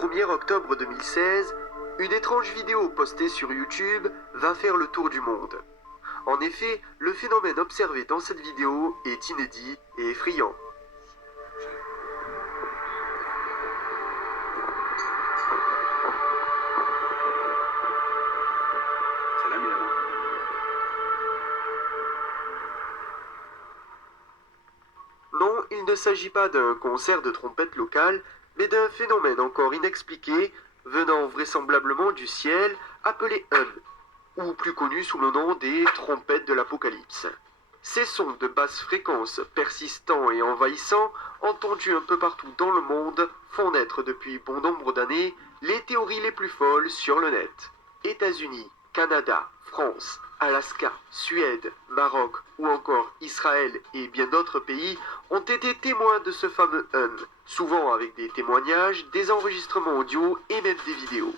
1er octobre 2016, une étrange vidéo postée sur YouTube va faire le tour du monde. En effet, le phénomène observé dans cette vidéo est inédit et effrayant. Non, il ne s'agit pas d'un concert de trompette local, mais d'un phénomène encore inexpliqué, venant vraisemblablement du ciel, appelé ou plus connu sous le nom des trompettes de l'Apocalypse. Ces sons de basse fréquence, persistants et envahissants, entendus un peu partout dans le monde, font naître depuis bon nombre d'années les théories les plus folles sur le net. États-Unis, Canada, France, Alaska, Suède, Maroc ou encore Israël et bien d'autres pays ont été témoins de ce fameux souvent avec des témoignages, des enregistrements audio et même des vidéos.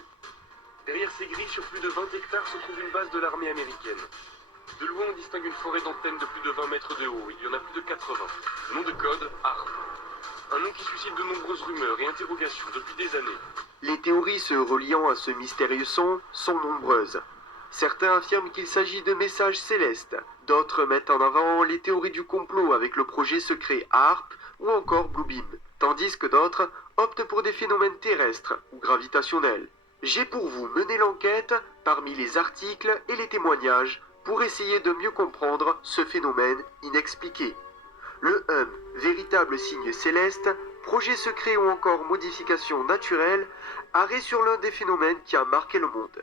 Derrière ces grilles, sur plus de 20 hectares, se trouve une base de l'armée américaine. De loin, on distingue une forêt d'antennes de plus de 20 mètres de haut. Il y en a plus de 80. Nom de code, ARP. Un nom qui suscite de nombreuses rumeurs et interrogations depuis des années. Les théories se reliant à ce mystérieux son sont nombreuses. Certains affirment qu'il s'agit de messages célestes. D'autres mettent en avant les théories du complot avec le projet secret ARP ou encore Bluebeam. Tandis que d'autres optent pour des phénomènes terrestres ou gravitationnels. J'ai pour vous mené l'enquête parmi les articles et les témoignages pour essayer de mieux comprendre ce phénomène inexpliqué. Le véritable signe céleste, projet secret ou encore modification naturelle, arrêt sur l'un des phénomènes qui a marqué le monde.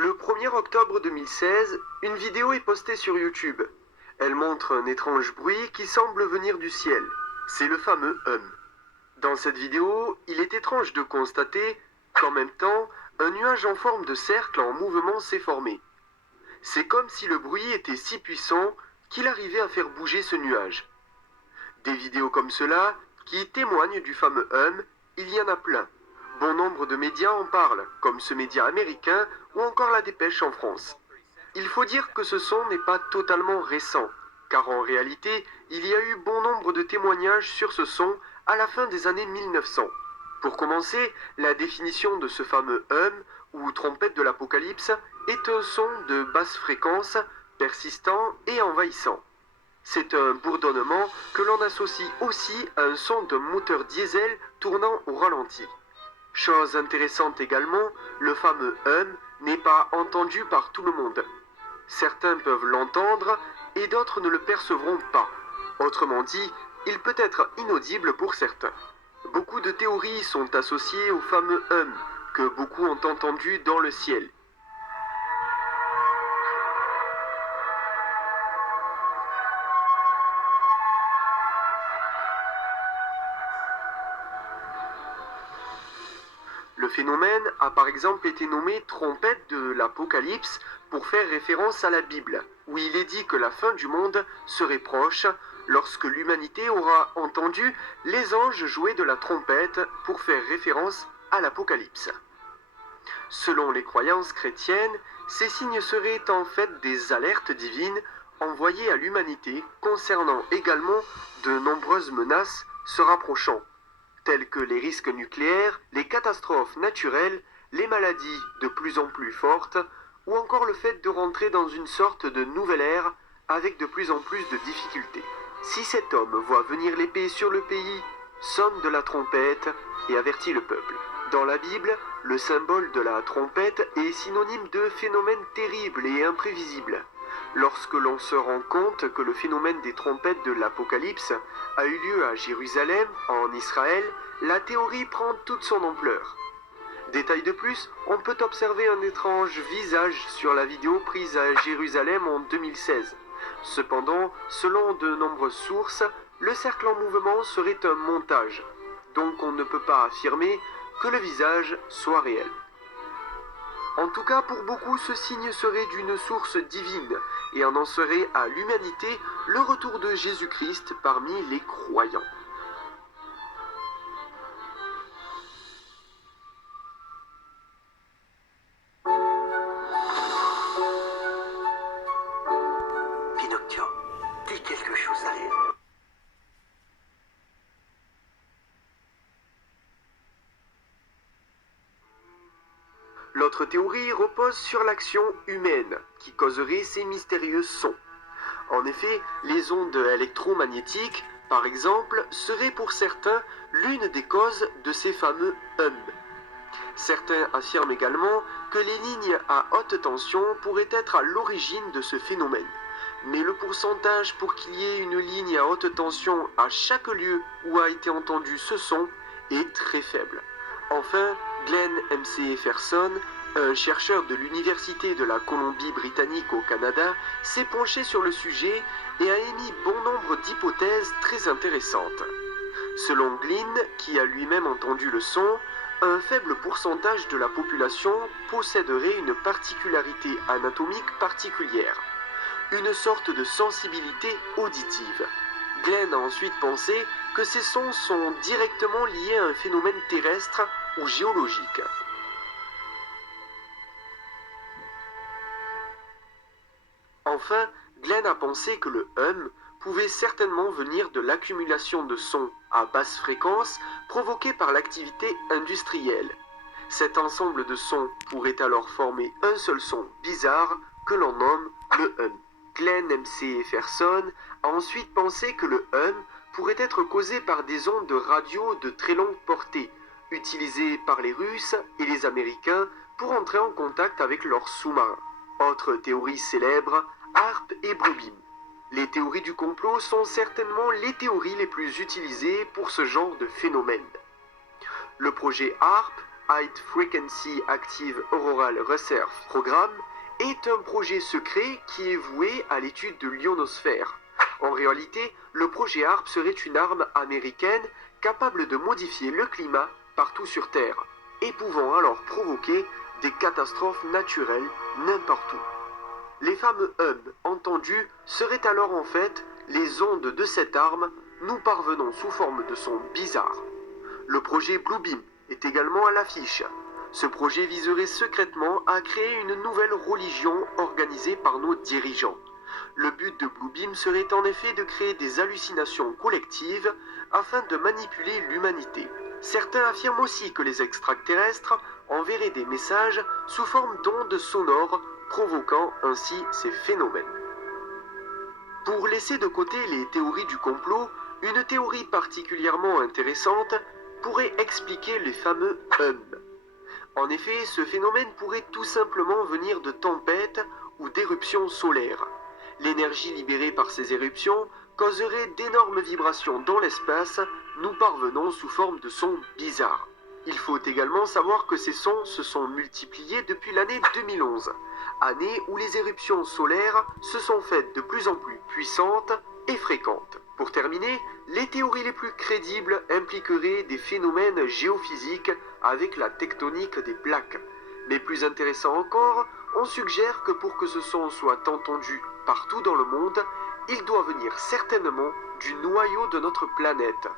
Le 1er octobre 2016, une vidéo est postée sur YouTube. Elle montre un étrange bruit qui semble venir du ciel. C'est le fameux Dans cette vidéo, il est étrange de constater qu'en même temps, un nuage en forme de cercle en mouvement s'est formé. C'est comme si le bruit était si puissant qu'il arrivait à faire bouger ce nuage. Des vidéos comme cela, qui témoignent du fameux il y en a plein. Bon nombre de médias en parlent, comme ce média américain ou encore La Dépêche en France. Il faut dire que ce son n'est pas totalement récent, car en réalité, il y a eu bon nombre de témoignages sur ce son à la fin des années 1900. Pour commencer, la définition de ce fameux ou trompette de l'Apocalypse est un son de basse fréquence, persistant et envahissant. C'est un bourdonnement que l'on associe aussi à un son de moteur diesel tournant au ralenti. Chose intéressante également, le fameux n'est pas entendu par tout le monde. Certains peuvent l'entendre et d'autres ne le percevront pas. Autrement dit, il peut être inaudible pour certains. Beaucoup de théories sont associées au fameux que beaucoup ont entendu dans le ciel. Le phénomène a par exemple été nommé trompette de l'Apocalypse pour faire référence à la Bible, où il est dit que la fin du monde serait proche lorsque l'humanité aura entendu les anges jouer de la trompette pour faire référence à l'Apocalypse. Selon les croyances chrétiennes, ces signes seraient en fait des alertes divines envoyées à l'humanité concernant également de nombreuses menaces se rapprochant, tels que les risques nucléaires, les catastrophes naturelles, les maladies de plus en plus fortes, ou encore le fait de rentrer dans une sorte de nouvelle ère avec de plus en plus de difficultés. Si cet homme voit venir l'épée sur le pays, sonne de la trompette et avertit le peuple. Dans la Bible, Le symbole de la trompette est synonyme de phénomène terrible et imprévisible. Lorsque l'on se rend compte que le phénomène des trompettes de l'Apocalypse a eu lieu à Jérusalem, en Israël, la théorie prend toute son ampleur. Détail de plus, on peut observer un étrange visage sur la vidéo prise à Jérusalem en 2016. Cependant, selon de nombreuses sources, le cercle en mouvement serait un montage, donc on ne peut pas affirmer que le visage soit réel. En tout cas, pour beaucoup, ce signe serait d'une source divine et annoncerait à l'humanité le retour de Jésus-Christ parmi les croyants. Pinocchio, dis quelque chose d'arrière. L'autre théorie repose sur l'action humaine qui causerait ces mystérieux sons. En effet, les ondes électromagnétiques, par exemple, seraient pour certains l'une des causes de ces fameux hums. Certains affirment également que les lignes à haute tension pourraient être à l'origine de ce phénomène. Mais le pourcentage pour qu'il y ait une ligne à haute tension à chaque lieu où a été entendu ce son est très faible. Enfin, Glenn McPherson, un chercheur de l'Université de la Colombie-Britannique au Canada, s'est penché sur le sujet et a émis bon nombre d'hypothèses très intéressantes. Selon Glynn, qui a lui-même entendu le son, un faible pourcentage de la population posséderait une particularité anatomique particulière, une sorte de sensibilité auditive. Glenn a ensuite pensé que ces sons sont directement liés à un phénomène terrestre ou géologique. Enfin, Glenn a pensé que le hum pouvait certainement venir de l'accumulation de sons à basse fréquence provoqués par l'activité industrielle. Cet ensemble de sons pourrait alors former un seul son bizarre que l'on nomme le hum. Glenn McPherson a ensuite pensé que le hum pourrait être causé par des ondes radio de très longue portée, utilisées par les Russes et les Américains pour entrer en contact avec leurs sous-marins. Autre théorie célèbre, HAARP et Bluebeam. Les théories du complot sont certainement les théories les plus utilisées pour ce genre de phénomène. Le projet HAARP, High Frequency Active Auroral Research Program, est un projet secret qui est voué à l'étude de l'ionosphère. En réalité, le projet HAARP serait une arme américaine capable de modifier le climat partout sur Terre et pouvant alors provoquer des catastrophes naturelles n'importe où. Les fameux hums entendus seraient alors en fait les ondes de cette arme nous parvenant sous forme de sons bizarres. Le projet Bluebeam est également à l'affiche. Ce projet viserait secrètement à créer une nouvelle religion organisée par nos dirigeants. Le but de Bluebeam serait en effet de créer des hallucinations collectives afin de manipuler l'humanité. Certains affirment aussi que les extraterrestres enverraient des messages sous forme d'ondes sonores, provoquant ainsi ces phénomènes. Pour laisser de côté les théories du complot, une théorie particulièrement intéressante pourrait expliquer les fameux hums. En effet, ce phénomène pourrait tout simplement venir de tempêtes ou d'éruptions solaires. L'énergie libérée par ces éruptions causerait d'énormes vibrations dans l'espace, nous parvenant sous forme de sons bizarres. Il faut également savoir que ces sons se sont multipliés depuis l'année 2011, année où les éruptions solaires se sont faites de plus en plus puissantes et fréquentes. Pour terminer, les théories les plus crédibles impliqueraient des phénomènes géophysiques avec la tectonique des plaques. Mais plus intéressant encore, on suggère que pour que ce son soit entendu partout dans le monde, il doit venir certainement du noyau de notre planète,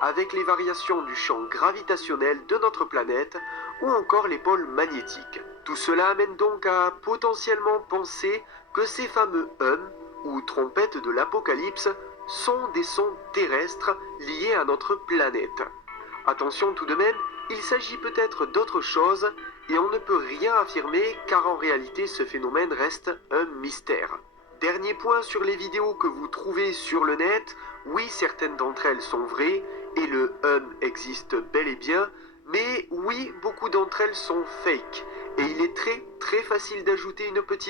avec les variations du champ gravitationnel de notre planète ou encore les pôles magnétiques. Tout cela amène donc à potentiellement penser que ces fameux hums ou trompettes de l'Apocalypse sont des sons terrestres liés à notre planète. Attention tout de même, il s'agit peut-être d'autre chose et on ne peut rien affirmer car en réalité ce phénomène reste un mystère. Dernier point sur les vidéos que vous trouvez sur le net, oui certaines d'entre elles sont vraies et le hum existe bel et bien, Mais oui, beaucoup d'entre elles sont fake. Et il est très facile d'ajouter une petite